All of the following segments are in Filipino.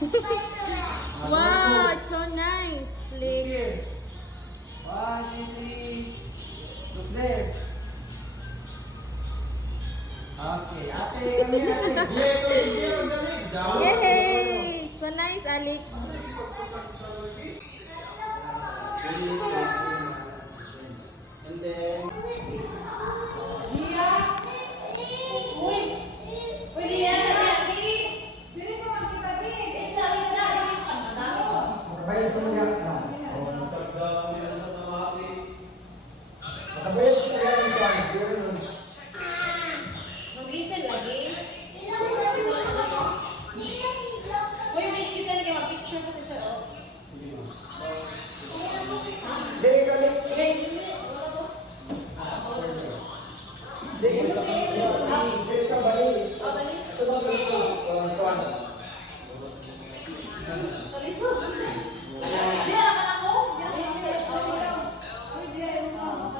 Wow, it's so nice. Lick. Here. 1, 2, 3. Look there. Okay, ate, come here, ate. Yay! So nice, Alik. And then, bayad ko muna. Bayad ko muna. Mag-reason lagi. Uy, may skisan kayo. Mag-picture kasi sa off. Dili ka lik. Dili ka balik. Ito ba balik ko? Tuwan. Kalisod. Di na naman ako. Di na naman ako. Uy, di na naman ako.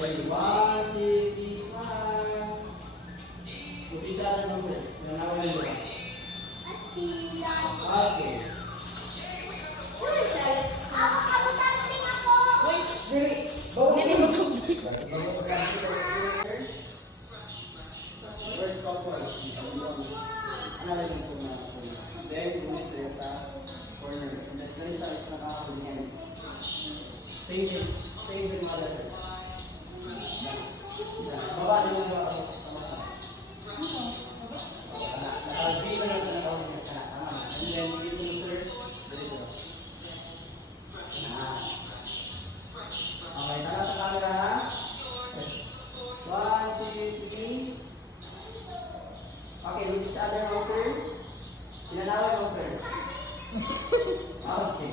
Okay, 1, 2, 3, smile. Look each other now, sir. Nanawa na yun. Okay. Dili. First come first. Analagin ko na. Then, gumawa tayo sa corner. And then, ganun siya is nakakakulihan. Same things. Same thing mga sir. Baba din yung mga sama. Nakabila na sa nakawin niya sa tama. And then, dito mo sir. Dito. Okay, tara sa camera ha. 1, 2, 3. Okay, look each other now sir. Sinanawin mo sir. Okay.